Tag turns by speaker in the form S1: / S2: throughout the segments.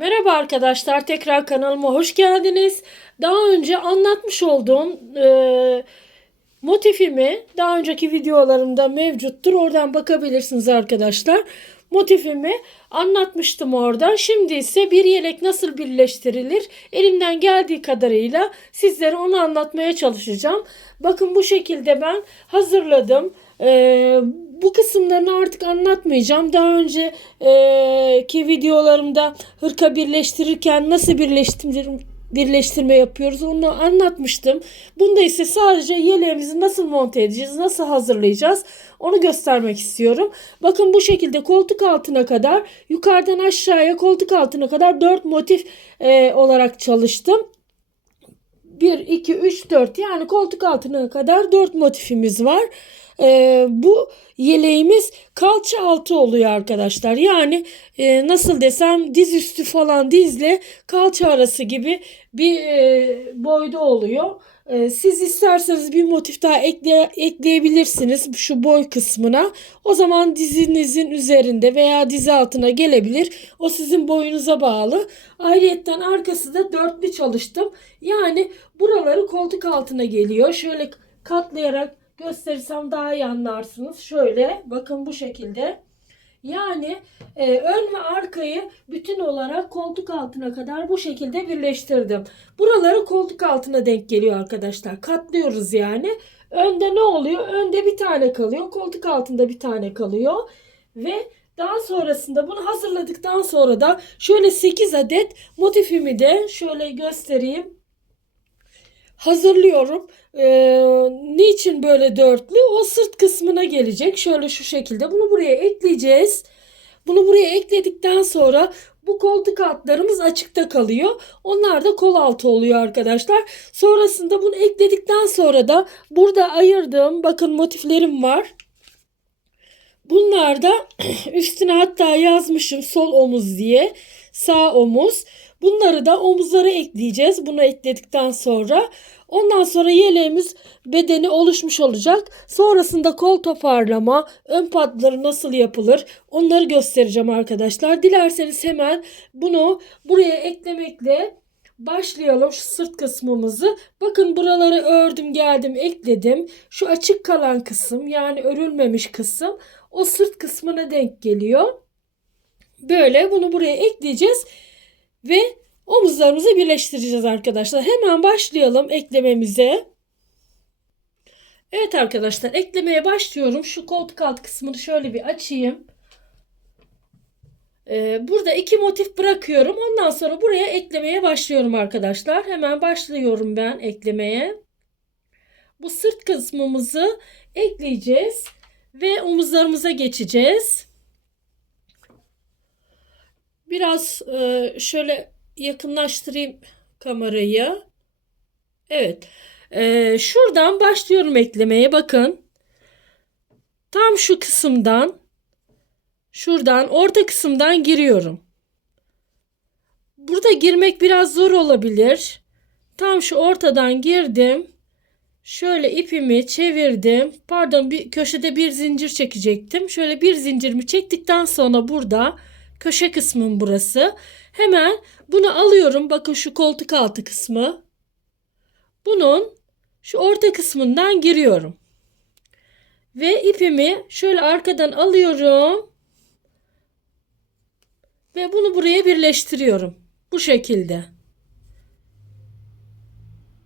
S1: Merhaba arkadaşlar, tekrar kanalıma hoş geldiniz. Daha önce anlatmış olduğum e, motifimi daha önceki videolarımda mevcuttur. Oradan bakabilirsiniz arkadaşlar. Motifimi anlatmıştım orada. Şimdi ise bir yelek nasıl birleştirilir? Elimden geldiği kadarıyla sizlere onu anlatmaya çalışacağım. Bakın bu şekilde ben hazırladım. Ee, bu kısımlarını artık anlatmayacağım. Daha önceki videolarımda hırka birleştirirken nasıl birleştirir, birleştirme yapıyoruz onu anlatmıştım. Bunda ise sadece yeleğimizi nasıl monte edeceğiz, nasıl hazırlayacağız onu göstermek istiyorum. Bakın bu şekilde koltuk altına kadar yukarıdan aşağıya koltuk altına kadar 4 motif e, olarak çalıştım. 1, 2, 3, 4 yani koltuk altına kadar 4 motifimiz var. Ee, bu yeleğimiz kalça altı oluyor arkadaşlar. Yani e, nasıl desem diz üstü falan dizle kalça arası gibi bir e, boyda oluyor. E, siz isterseniz bir motif daha ekle, ekleyebilirsiniz şu boy kısmına. O zaman dizinizin üzerinde veya dizi altına gelebilir. O sizin boyunuza bağlı. Ayrıyetten arkası da dörtlü çalıştım. Yani buraları koltuk altına geliyor. Şöyle katlayarak gösterirsem daha iyi anlarsınız. Şöyle bakın bu şekilde. Yani e, ön ve arkayı bütün olarak koltuk altına kadar bu şekilde birleştirdim. Buraları koltuk altına denk geliyor arkadaşlar. Katlıyoruz yani. Önde ne oluyor? Önde bir tane kalıyor. Koltuk altında bir tane kalıyor. Ve daha sonrasında bunu hazırladıktan sonra da şöyle 8 adet motifimi de şöyle göstereyim hazırlıyorum. Ee, niçin böyle dörtlü? O sırt kısmına gelecek. Şöyle şu şekilde. Bunu buraya ekleyeceğiz. Bunu buraya ekledikten sonra bu koltuk altlarımız açıkta kalıyor. Onlar da kol altı oluyor arkadaşlar. Sonrasında bunu ekledikten sonra da burada ayırdığım bakın motiflerim var. Bunlar da üstüne hatta yazmışım sol omuz diye. Sağ omuz. Bunları da omuzlara ekleyeceğiz. Bunu ekledikten sonra. Ondan sonra yeleğimiz bedeni oluşmuş olacak. Sonrasında kol toparlama, ön patları nasıl yapılır onları göstereceğim arkadaşlar. Dilerseniz hemen bunu buraya eklemekle başlayalım şu sırt kısmımızı. Bakın buraları ördüm geldim ekledim. Şu açık kalan kısım yani örülmemiş kısım o sırt kısmına denk geliyor. Böyle bunu buraya ekleyeceğiz ve omuzlarımızı birleştireceğiz arkadaşlar. Hemen başlayalım eklememize. Evet arkadaşlar eklemeye başlıyorum. Şu koltuk alt kısmını şöyle bir açayım. Ee, burada iki motif bırakıyorum. Ondan sonra buraya eklemeye başlıyorum arkadaşlar. Hemen başlıyorum ben eklemeye. Bu sırt kısmımızı ekleyeceğiz ve omuzlarımıza geçeceğiz. Biraz e, şöyle yakınlaştırayım kamerayı. Evet. E, şuradan başlıyorum eklemeye. Bakın. Tam şu kısımdan şuradan orta kısımdan giriyorum. Burada girmek biraz zor olabilir. Tam şu ortadan girdim. Şöyle ipimi çevirdim. Pardon bir köşede bir zincir çekecektim. Şöyle bir zincirimi çektikten sonra burada köşe kısmım burası. Hemen bunu alıyorum. Bakın şu koltuk altı kısmı. Bunun şu orta kısmından giriyorum. Ve ipimi şöyle arkadan alıyorum. Ve bunu buraya birleştiriyorum. Bu şekilde.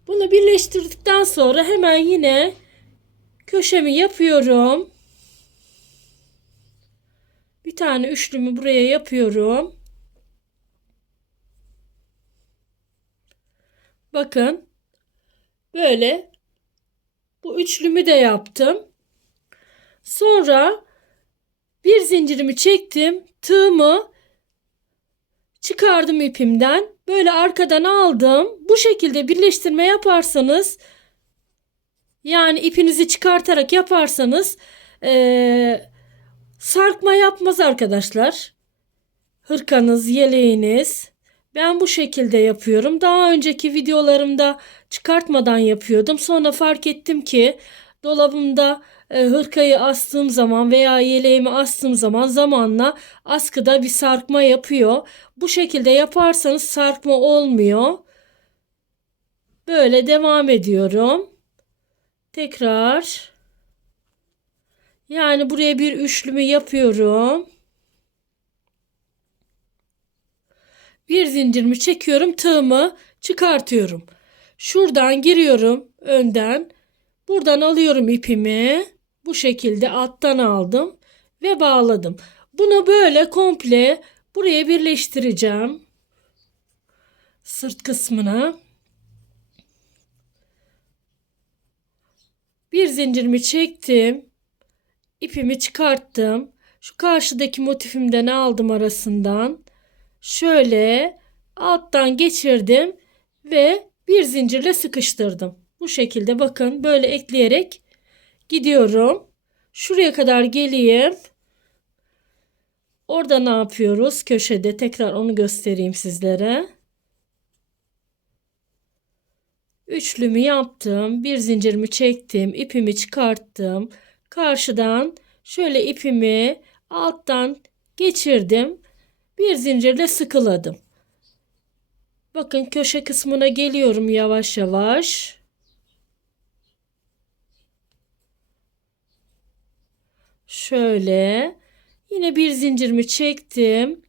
S1: Bunu birleştirdikten sonra hemen yine köşemi yapıyorum. Bir tane üçlümü buraya yapıyorum. Bakın. Böyle bu üçlümü de yaptım. Sonra bir zincirimi çektim. Tığımı çıkardım ipimden. Böyle arkadan aldım. Bu şekilde birleştirme yaparsanız yani ipinizi çıkartarak yaparsanız ee, sarkma yapmaz arkadaşlar. Hırkanız, yeleğiniz. Ben bu şekilde yapıyorum. Daha önceki videolarımda çıkartmadan yapıyordum. Sonra fark ettim ki dolabımda e, hırkayı astığım zaman veya yeleğimi astığım zaman zamanla askıda bir sarkma yapıyor. Bu şekilde yaparsanız sarkma olmuyor. Böyle devam ediyorum. Tekrar. Yani buraya bir üçlümü yapıyorum. Bir zincirimi çekiyorum. Tığımı çıkartıyorum. Şuradan giriyorum önden. Buradan alıyorum ipimi. Bu şekilde alttan aldım ve bağladım. Bunu böyle komple buraya birleştireceğim. Sırt kısmına. Bir zincirimi çektim. İpimi çıkarttım. Şu karşıdaki motifimden aldım arasından. Şöyle alttan geçirdim ve bir zincirle sıkıştırdım. Bu şekilde bakın böyle ekleyerek gidiyorum. Şuraya kadar geleyim. Orada ne yapıyoruz? Köşede tekrar onu göstereyim sizlere. Üçlümü yaptım. Bir zincirimi çektim. ipimi çıkarttım. Karşıdan şöyle ipimi alttan geçirdim. Bir zincirle sıkıladım. Bakın köşe kısmına geliyorum yavaş yavaş. Şöyle yine bir zincirimi çektim.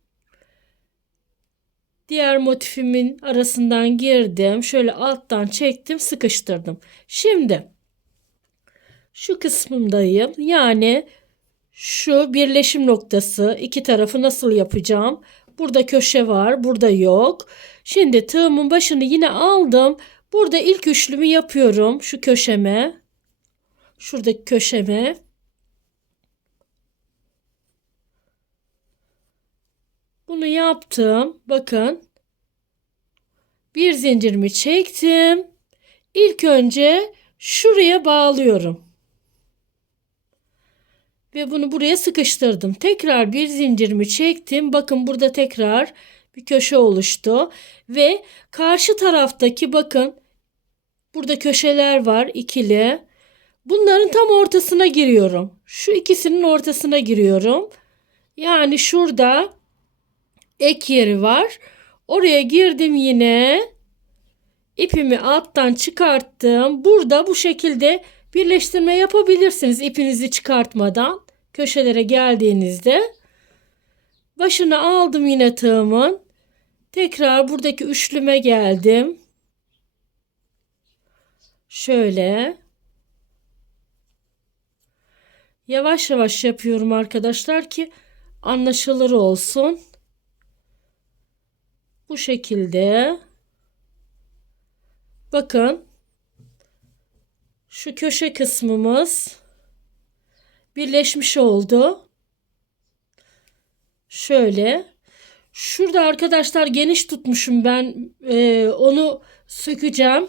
S1: Diğer motifimin arasından girdim. Şöyle alttan çektim, sıkıştırdım. Şimdi şu kısmındayım. Yani şu birleşim noktası iki tarafı nasıl yapacağım? Burada köşe var, burada yok. Şimdi tığımın başını yine aldım. Burada ilk üçlümü yapıyorum şu köşeme. Şuradaki köşeme. Bunu yaptım. Bakın. Bir zincirimi çektim. İlk önce şuraya bağlıyorum. Ve bunu buraya sıkıştırdım. Tekrar bir zincirimi çektim. Bakın burada tekrar bir köşe oluştu. Ve karşı taraftaki bakın burada köşeler var ikili. Bunların tam ortasına giriyorum. Şu ikisinin ortasına giriyorum. Yani şurada ek yeri var. Oraya girdim yine. İpimi alttan çıkarttım. Burada bu şekilde birleştirme yapabilirsiniz ipinizi çıkartmadan. Köşelere geldiğinizde başını aldım yine tığımın. Tekrar buradaki üçlüme geldim. Şöyle. Yavaş yavaş yapıyorum arkadaşlar ki anlaşılır olsun. Bu şekilde. Bakın. Şu köşe kısmımız birleşmiş oldu. Şöyle. Şurada arkadaşlar geniş tutmuşum ben. Ee, onu sökeceğim.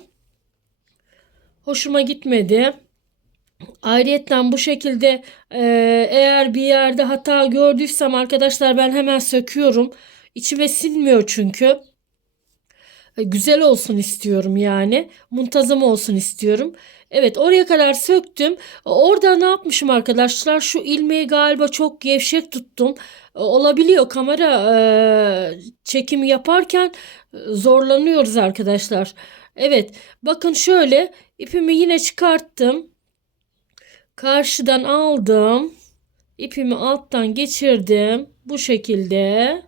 S1: Hoşuma gitmedi. Ayrıyetten bu şekilde e, eğer bir yerde hata gördüysem arkadaşlar ben hemen söküyorum. İçime sinmiyor çünkü. E, güzel olsun istiyorum yani. Muntazam olsun istiyorum. Evet oraya kadar söktüm. Orada ne yapmışım arkadaşlar? Şu ilmeği galiba çok gevşek tuttum. Olabiliyor kamera e, çekimi yaparken zorlanıyoruz arkadaşlar. Evet bakın şöyle ipimi yine çıkarttım. Karşıdan aldım. İpimi alttan geçirdim. Bu şekilde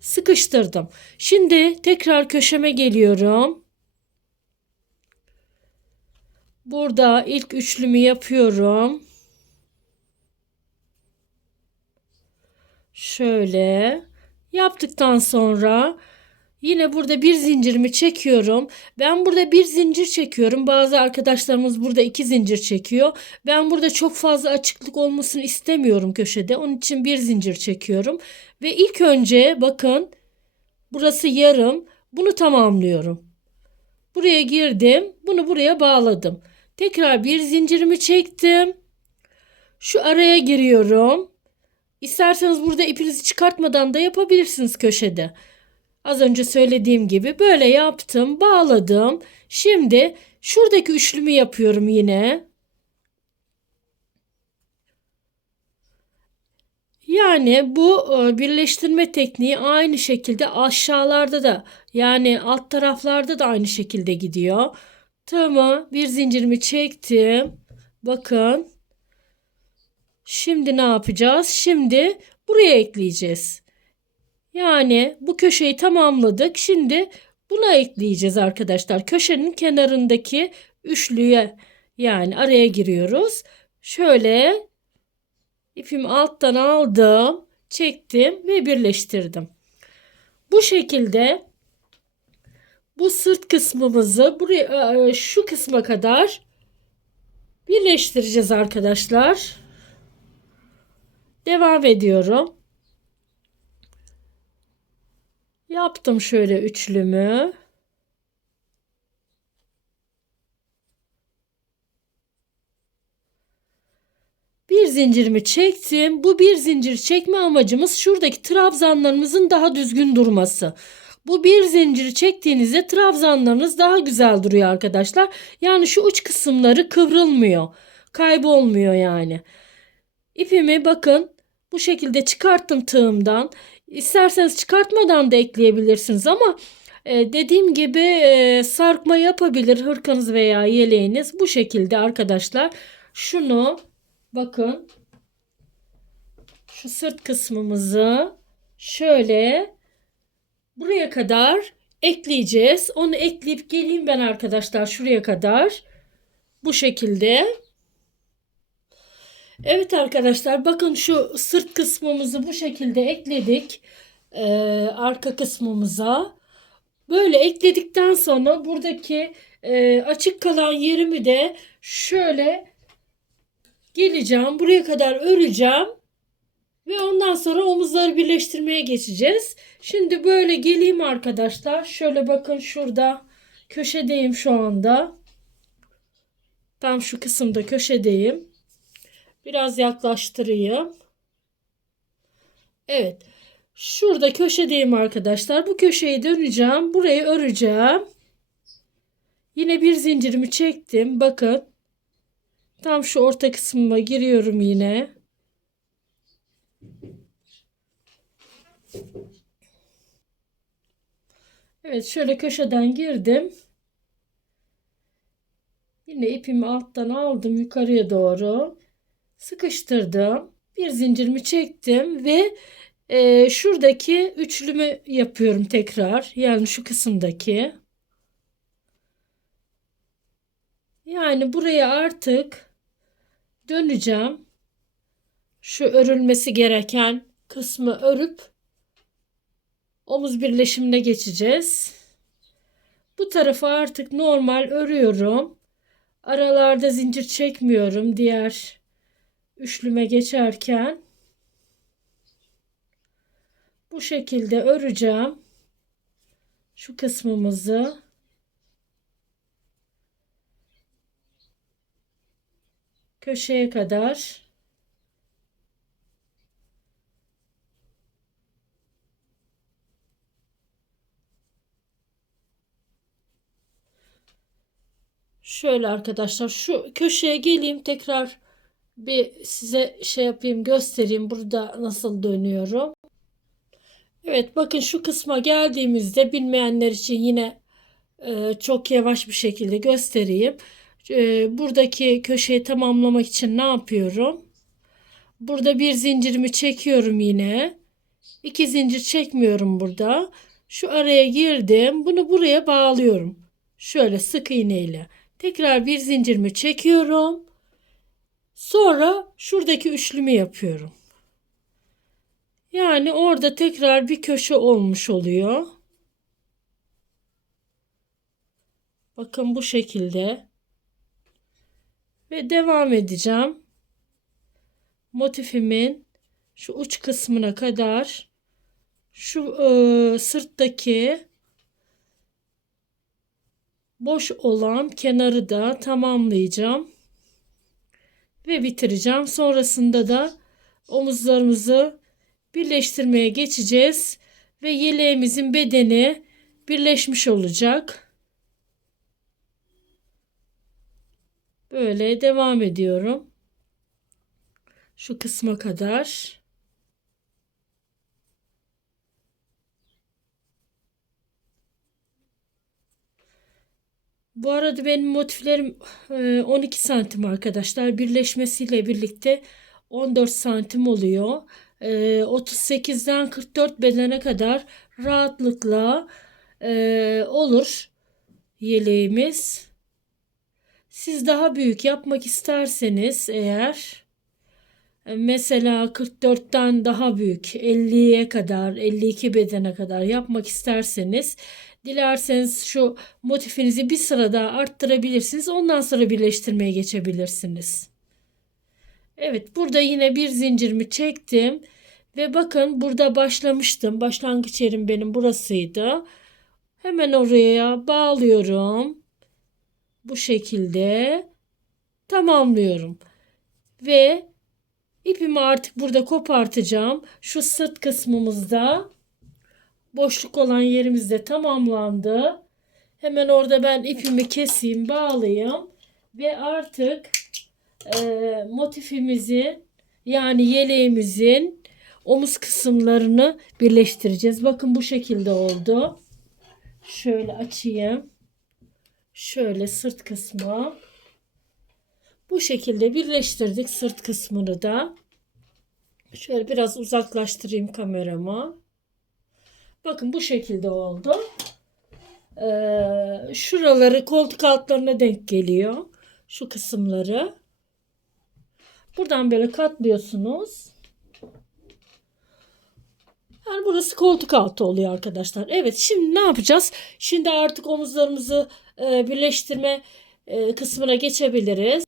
S1: sıkıştırdım. Şimdi tekrar köşeme geliyorum. Burada ilk üçlümü yapıyorum. Şöyle yaptıktan sonra yine burada bir zincirimi çekiyorum. Ben burada bir zincir çekiyorum. Bazı arkadaşlarımız burada iki zincir çekiyor. Ben burada çok fazla açıklık olmasını istemiyorum köşede. Onun için bir zincir çekiyorum. Ve ilk önce bakın burası yarım. Bunu tamamlıyorum. Buraya girdim. Bunu buraya bağladım. Tekrar bir zincirimi çektim. Şu araya giriyorum. İsterseniz burada ipinizi çıkartmadan da yapabilirsiniz köşede. Az önce söylediğim gibi böyle yaptım, bağladım. Şimdi şuradaki üçlümü yapıyorum yine. Yani bu e, birleştirme tekniği aynı şekilde aşağılarda da yani alt taraflarda da aynı şekilde gidiyor. Tamam bir zincirimi çektim. Bakın. Şimdi ne yapacağız? Şimdi buraya ekleyeceğiz. Yani bu köşeyi tamamladık. Şimdi buna ekleyeceğiz arkadaşlar. Köşenin kenarındaki üçlüye yani araya giriyoruz. Şöyle ipimi alttan aldım, çektim ve birleştirdim. Bu şekilde bu sırt kısmımızı buraya e, şu kısma kadar birleştireceğiz arkadaşlar. Devam ediyorum. Yaptım şöyle üçlümü. Bir zincirimi çektim. Bu bir zincir çekme amacımız şuradaki trabzanlarımızın daha düzgün durması. Bu bir zinciri çektiğinizde trabzanlarınız daha güzel duruyor arkadaşlar. Yani şu uç kısımları kıvrılmıyor. Kaybolmuyor yani. İpimi bakın bu şekilde çıkarttım tığımdan. İsterseniz çıkartmadan da ekleyebilirsiniz ama e, dediğim gibi e, sarkma yapabilir hırkanız veya yeleğiniz. Bu şekilde arkadaşlar şunu bakın şu sırt kısmımızı şöyle buraya kadar ekleyeceğiz. Onu ekleyip geleyim ben arkadaşlar şuraya kadar. Bu şekilde. Evet arkadaşlar bakın şu sırt kısmımızı bu şekilde ekledik. Ee, arka kısmımıza. Böyle ekledikten sonra buradaki e, açık kalan yerimi de şöyle geleceğim. Buraya kadar öreceğim. Ve ondan sonra omuzları birleştirmeye geçeceğiz. Şimdi böyle geleyim arkadaşlar. Şöyle bakın şurada köşedeyim şu anda. Tam şu kısımda köşedeyim. Biraz yaklaştırayım. Evet. Şurada köşedeyim arkadaşlar. Bu köşeyi döneceğim. Burayı öreceğim. Yine bir zincirimi çektim. Bakın. Tam şu orta kısmıma giriyorum yine. Evet şöyle köşeden girdim. Yine ipimi alttan aldım yukarıya doğru. Sıkıştırdım. Bir zincirimi çektim ve e, şuradaki üçlümü yapıyorum tekrar. Yani şu kısımdaki. Yani buraya artık döneceğim. Şu örülmesi gereken kısmı örüp omuz birleşimine geçeceğiz. Bu tarafa artık normal örüyorum. Aralarda zincir çekmiyorum diğer üçlüme geçerken. Bu şekilde öreceğim. Şu kısmımızı. Köşeye kadar. Şöyle arkadaşlar şu köşeye geleyim tekrar bir size şey yapayım göstereyim burada nasıl dönüyorum. Evet bakın şu kısma geldiğimizde bilmeyenler için yine e, çok yavaş bir şekilde göstereyim. E, buradaki köşeyi tamamlamak için ne yapıyorum? Burada bir zincirimi çekiyorum yine. İki zincir çekmiyorum burada. Şu araya girdim. Bunu buraya bağlıyorum. Şöyle sık iğne ile. Tekrar bir zincirimi çekiyorum. Sonra şuradaki üçlümü yapıyorum. Yani orada tekrar bir köşe olmuş oluyor. Bakın bu şekilde. Ve devam edeceğim. Motifimin şu uç kısmına kadar şu e, sırttaki boş olan kenarı da tamamlayacağım ve bitireceğim. Sonrasında da omuzlarımızı birleştirmeye geçeceğiz ve yeleğimizin bedeni birleşmiş olacak. Böyle devam ediyorum. Şu kısma kadar. Bu arada benim motiflerim e, 12 santim arkadaşlar. Birleşmesiyle birlikte 14 santim oluyor. E, 38'den 44 bedene kadar rahatlıkla e, olur yeleğimiz. Siz daha büyük yapmak isterseniz eğer e, mesela 44'ten daha büyük 50'ye kadar 52 bedene kadar yapmak isterseniz dilerseniz şu motifinizi bir sıra daha arttırabilirsiniz. Ondan sonra birleştirmeye geçebilirsiniz. Evet burada yine bir zincirimi çektim ve bakın burada başlamıştım. Başlangıç yerim benim burasıydı. Hemen oraya bağlıyorum. Bu şekilde tamamlıyorum. Ve ipimi artık burada kopartacağım. Şu sırt kısmımızda boşluk olan yerimizde tamamlandı. Hemen orada ben ipimi keseyim, bağlayayım ve artık e, motifimizi yani yeleğimizin omuz kısımlarını birleştireceğiz. Bakın bu şekilde oldu. Şöyle açayım. Şöyle sırt kısmı. Bu şekilde birleştirdik sırt kısmını da. Şöyle biraz uzaklaştırayım kameramı. Bakın bu şekilde oldu. Ee, şuraları koltuk altlarına denk geliyor. Şu kısımları. Buradan böyle katlıyorsunuz. Yani burası koltuk altı oluyor arkadaşlar. Evet şimdi ne yapacağız? Şimdi artık omuzlarımızı e, birleştirme e, kısmına geçebiliriz.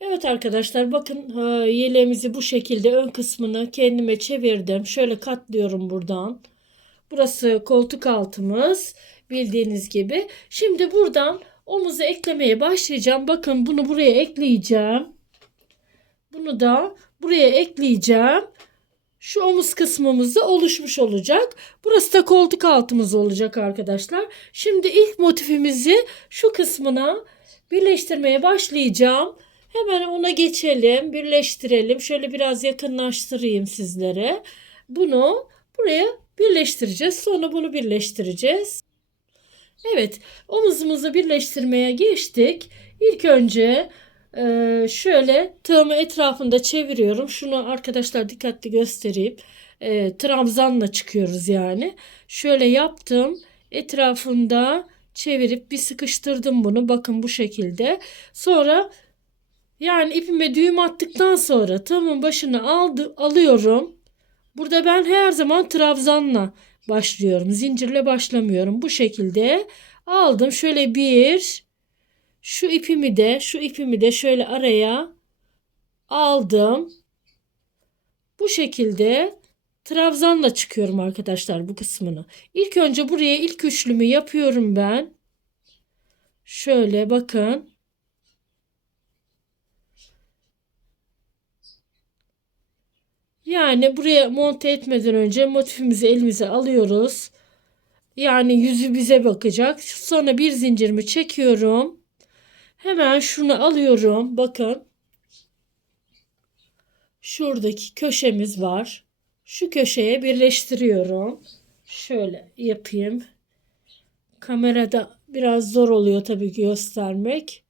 S1: Evet arkadaşlar bakın e, yeleğimizi bu şekilde ön kısmını kendime çevirdim. Şöyle katlıyorum buradan. Burası koltuk altımız bildiğiniz gibi. Şimdi buradan omuzu eklemeye başlayacağım. Bakın bunu buraya ekleyeceğim. Bunu da buraya ekleyeceğim. Şu omuz kısmımız da oluşmuş olacak. Burası da koltuk altımız olacak arkadaşlar. Şimdi ilk motifimizi şu kısmına birleştirmeye başlayacağım. Hemen ona geçelim, birleştirelim. Şöyle biraz yakınlaştırayım sizlere. Bunu buraya birleştireceğiz. Sonra bunu birleştireceğiz. Evet, omuzumuzu birleştirmeye geçtik. İlk önce e, şöyle tığımı etrafında çeviriyorum. Şunu arkadaşlar dikkatli göstereyim. E, trabzanla çıkıyoruz yani. Şöyle yaptım. Etrafında çevirip bir sıkıştırdım bunu. Bakın bu şekilde. Sonra yani ipime düğüm attıktan sonra tığımın başını aldı, alıyorum. Burada ben her zaman trabzanla başlıyorum. Zincirle başlamıyorum. Bu şekilde aldım. Şöyle bir şu ipimi de şu ipimi de şöyle araya aldım. Bu şekilde trabzanla çıkıyorum arkadaşlar bu kısmını. İlk önce buraya ilk üçlümü yapıyorum ben. Şöyle bakın. Yani buraya monte etmeden önce motifimizi elimize alıyoruz. Yani yüzü bize bakacak. Sonra bir zincirimi çekiyorum. Hemen şunu alıyorum. Bakın. Şuradaki köşemiz var. Şu köşeye birleştiriyorum. Şöyle yapayım. Kamerada biraz zor oluyor tabii ki göstermek.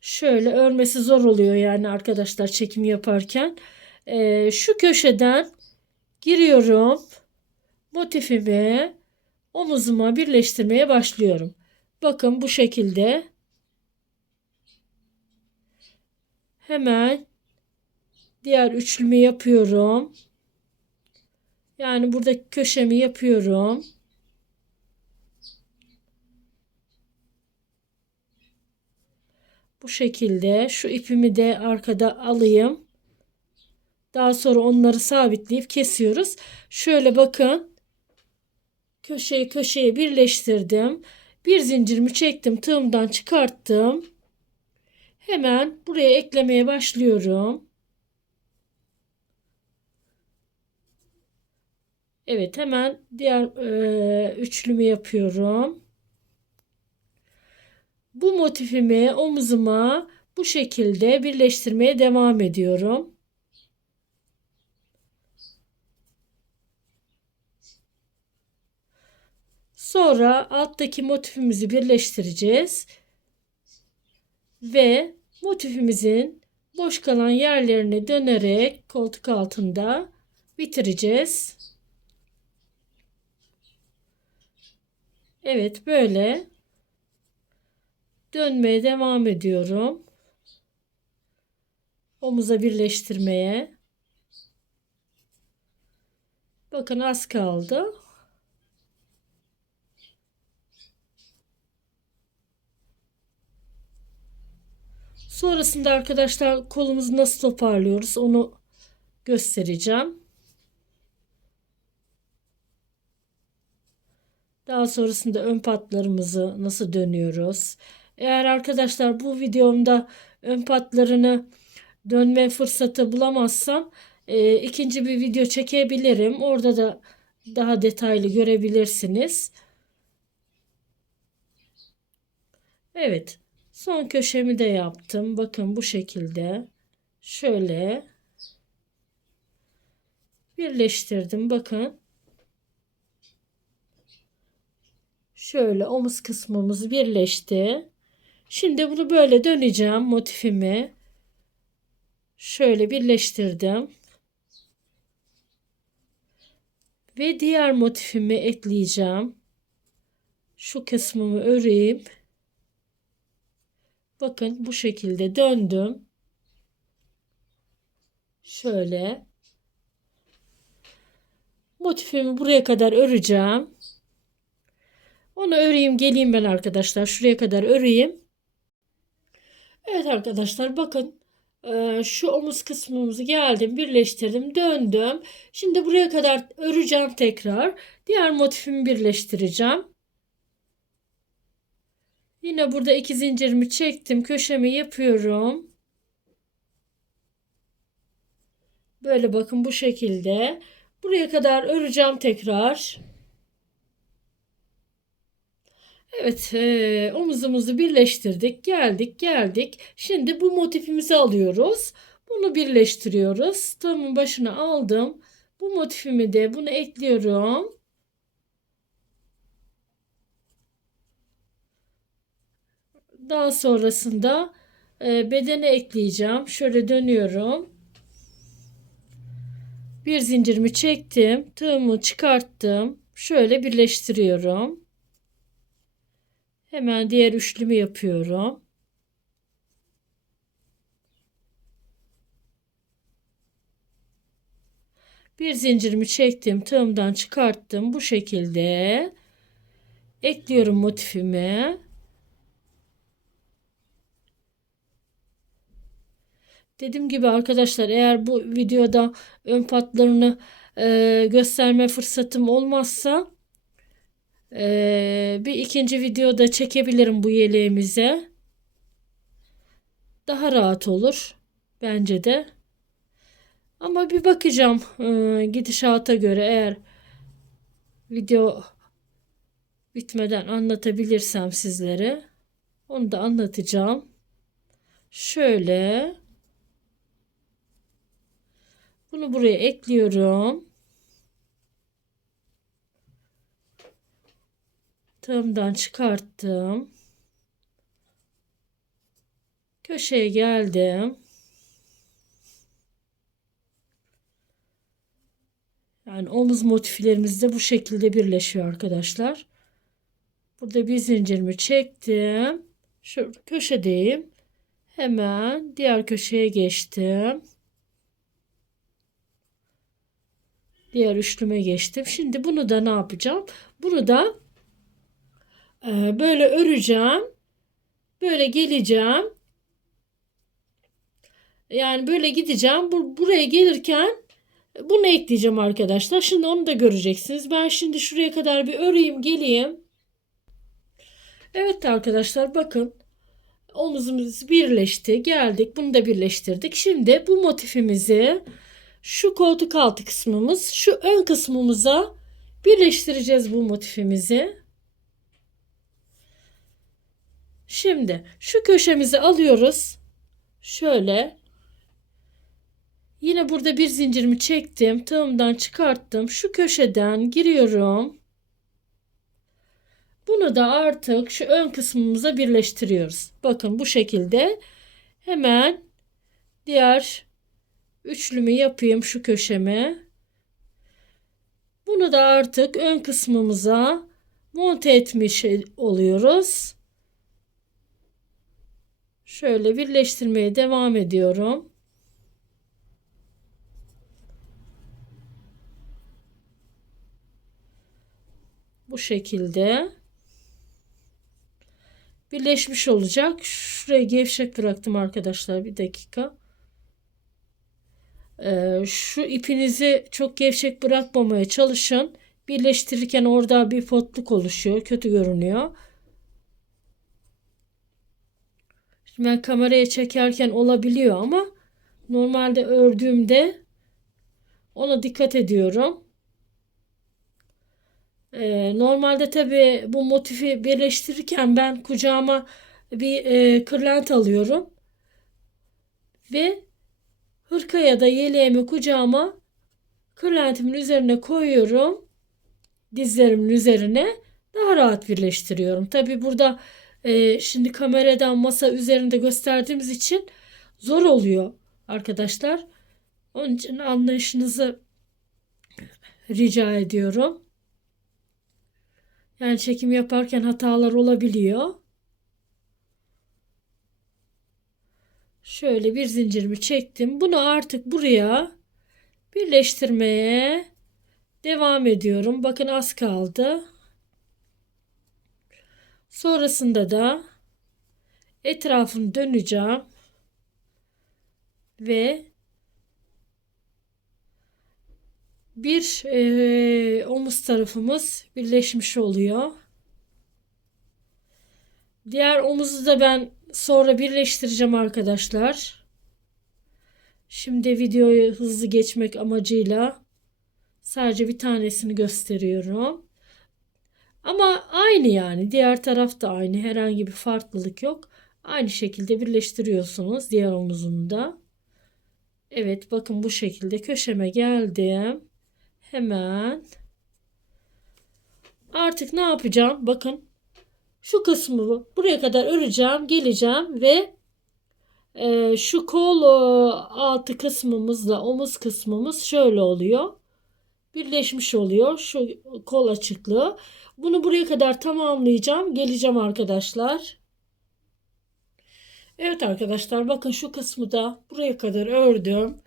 S1: Şöyle örmesi zor oluyor yani arkadaşlar çekim yaparken. Ee, şu köşeden giriyorum. Motifimi omuzuma birleştirmeye başlıyorum. Bakın bu şekilde. Hemen diğer üçlümü yapıyorum. Yani burada köşemi yapıyorum. Bu şekilde şu ipimi de arkada alayım. Daha sonra onları sabitleyip kesiyoruz. Şöyle bakın. Köşeyi köşeye birleştirdim. Bir zincirimi çektim. Tığımdan çıkarttım. Hemen buraya eklemeye başlıyorum. Evet hemen diğer e, üçlümü yapıyorum. Bu motifimi omuzuma bu şekilde birleştirmeye devam ediyorum. Sonra alttaki motifimizi birleştireceğiz. Ve motifimizin boş kalan yerlerine dönerek koltuk altında bitireceğiz. Evet böyle dönmeye devam ediyorum. Omuza birleştirmeye. Bakın az kaldı. Sonrasında arkadaşlar kolumuzu nasıl toparlıyoruz onu göstereceğim. Daha sonrasında ön patlarımızı nasıl dönüyoruz. Eğer arkadaşlar bu videomda ön patlarını dönme fırsatı bulamazsam e, ikinci bir video çekebilirim. Orada da daha detaylı görebilirsiniz. Evet. Son köşemi de yaptım. Bakın bu şekilde. Şöyle birleştirdim. Bakın. Şöyle omuz kısmımız birleşti. Şimdi bunu böyle döneceğim motifimi. Şöyle birleştirdim. Ve diğer motifimi ekleyeceğim. Şu kısmımı öreyim. Bakın bu şekilde döndüm. Şöyle. Motifimi buraya kadar öreceğim. Onu öreyim geleyim ben arkadaşlar. Şuraya kadar öreyim. Evet arkadaşlar bakın e, şu omuz kısmımızı geldim birleştirdim döndüm. Şimdi buraya kadar öreceğim tekrar. Diğer motifimi birleştireceğim. Yine burada iki zincirimi çektim. Köşemi yapıyorum. Böyle bakın bu şekilde. Buraya kadar öreceğim tekrar. Evet e, omuzumuzu birleştirdik. Geldik geldik. Şimdi bu motifimizi alıyoruz. Bunu birleştiriyoruz. Tamın başına aldım. Bu motifimi de bunu ekliyorum. Daha sonrasında e, bedene ekleyeceğim. Şöyle dönüyorum. Bir zincirimi çektim. Tığımı çıkarttım. Şöyle birleştiriyorum. Hemen diğer üçlümü yapıyorum. Bir zincirimi çektim. Tığımdan çıkarttım. Bu şekilde ekliyorum motifimi. Dediğim gibi arkadaşlar eğer bu videoda ön patlarını e, gösterme fırsatım olmazsa e, bir ikinci videoda çekebilirim bu yeleğimize. Daha rahat olur bence de. Ama bir bakacağım e, gidişata göre eğer video bitmeden anlatabilirsem sizlere onu da anlatacağım. Şöyle bunu buraya ekliyorum. Tığımdan çıkarttım. Köşeye geldim. Yani omuz motiflerimiz de bu şekilde birleşiyor arkadaşlar. Burada bir zincirimi çektim. Şu köşedeyim. Hemen diğer köşeye geçtim. Diğer üçlüme geçtim. Şimdi bunu da ne yapacağım? Bunu da e, böyle öreceğim. Böyle geleceğim. Yani böyle gideceğim. Bu, buraya gelirken bunu ekleyeceğim arkadaşlar. Şimdi onu da göreceksiniz. Ben şimdi şuraya kadar bir öreyim geleyim. Evet arkadaşlar bakın. Omuzumuz birleşti. Geldik. Bunu da birleştirdik. Şimdi bu motifimizi şu koltuk altı kısmımız şu ön kısmımıza birleştireceğiz bu motifimizi. Şimdi şu köşemizi alıyoruz. Şöyle. Yine burada bir zincirimi çektim. Tığımdan çıkarttım. Şu köşeden giriyorum. Bunu da artık şu ön kısmımıza birleştiriyoruz. Bakın bu şekilde hemen diğer üçlümü yapayım şu köşeme. Bunu da artık ön kısmımıza monte etmiş oluyoruz. Şöyle birleştirmeye devam ediyorum. Bu şekilde birleşmiş olacak. Şuraya gevşek bıraktım arkadaşlar bir dakika. Ee, şu ipinizi çok gevşek bırakmamaya çalışın. Birleştirirken orada bir potluk oluşuyor. Kötü görünüyor. Şimdi ben kameraya çekerken olabiliyor ama normalde ördüğümde ona dikkat ediyorum. Ee, normalde tabi bu motifi birleştirirken ben kucağıma bir e, kırlent alıyorum. Ve hırka ya da yeleğimi kucağıma kırlentimin üzerine koyuyorum. Dizlerimin üzerine daha rahat birleştiriyorum. Tabi burada e, şimdi kameradan masa üzerinde gösterdiğimiz için zor oluyor arkadaşlar. Onun için anlayışınızı rica ediyorum. Yani çekim yaparken hatalar olabiliyor. Şöyle bir zincirimi çektim. Bunu artık buraya birleştirmeye devam ediyorum. Bakın az kaldı. Sonrasında da etrafını döneceğim. Ve bir e, omuz tarafımız birleşmiş oluyor. Diğer omuzu da ben sonra birleştireceğim arkadaşlar. Şimdi videoyu hızlı geçmek amacıyla sadece bir tanesini gösteriyorum. Ama aynı yani. Diğer taraf da aynı. Herhangi bir farklılık yok. Aynı şekilde birleştiriyorsunuz diğer omuzunu da. Evet bakın bu şekilde köşeme geldim. Hemen artık ne yapacağım? Bakın şu kısmı buraya kadar öreceğim, geleceğim ve e, şu kol altı kısmımızla omuz kısmımız şöyle oluyor. Birleşmiş oluyor şu kol açıklığı. Bunu buraya kadar tamamlayacağım. Geleceğim arkadaşlar. Evet arkadaşlar bakın şu kısmı da buraya kadar ördüm.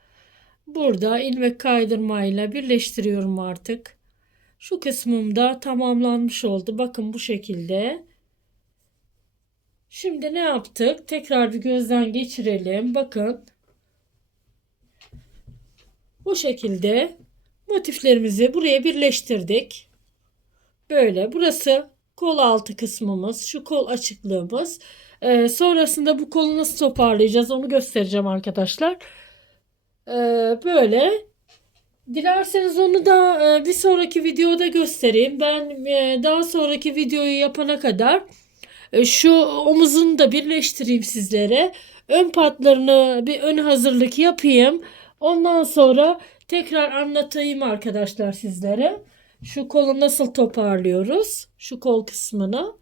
S1: Burada ilmek kaydırmayla birleştiriyorum artık. Şu kısmım da tamamlanmış oldu. Bakın bu şekilde. Şimdi ne yaptık? Tekrar bir gözden geçirelim. Bakın. Bu şekilde motiflerimizi buraya birleştirdik. Böyle. Burası kol altı kısmımız. Şu kol açıklığımız. Ee, sonrasında bu kolu nasıl toparlayacağız onu göstereceğim arkadaşlar. Ee, böyle. Dilerseniz onu da e, bir sonraki videoda göstereyim. Ben e, daha sonraki videoyu yapana kadar şu omuzunu da birleştireyim sizlere. Ön patlarını bir ön hazırlık yapayım. Ondan sonra tekrar anlatayım arkadaşlar sizlere. Şu kolu nasıl toparlıyoruz? Şu kol kısmını.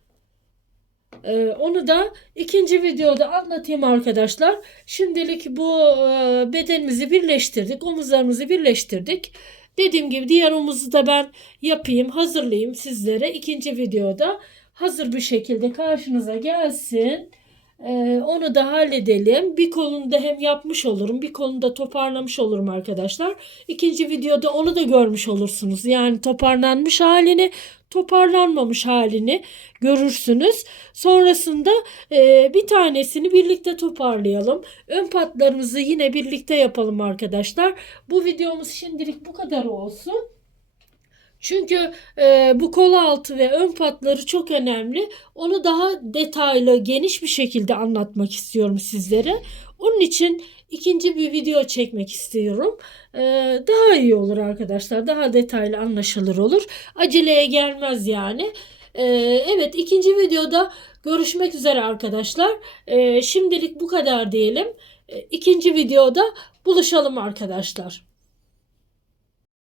S1: Ee, onu da ikinci videoda anlatayım arkadaşlar. Şimdilik bu e, bedenimizi birleştirdik. Omuzlarımızı birleştirdik. Dediğim gibi diğer omuzu da ben yapayım, hazırlayayım sizlere. ikinci videoda hazır bir şekilde karşınıza gelsin. Ee, onu da halledelim. Bir kolunu da hem yapmış olurum, bir kolunu da toparlamış olurum arkadaşlar. İkinci videoda onu da görmüş olursunuz. Yani toparlanmış halini, toparlanmamış halini görürsünüz. Sonrasında e, bir tanesini birlikte toparlayalım. Ön patlarımızı yine birlikte yapalım arkadaşlar. Bu videomuz şimdilik bu kadar olsun. Çünkü e, bu kol altı ve ön patları çok önemli. Onu daha detaylı, geniş bir şekilde anlatmak istiyorum sizlere. Onun için ikinci bir video çekmek istiyorum. E, daha iyi olur arkadaşlar. Daha detaylı anlaşılır olur. Aceleye gelmez yani. E, evet ikinci videoda görüşmek üzere arkadaşlar. E, şimdilik bu kadar diyelim. E, ikinci videoda buluşalım arkadaşlar.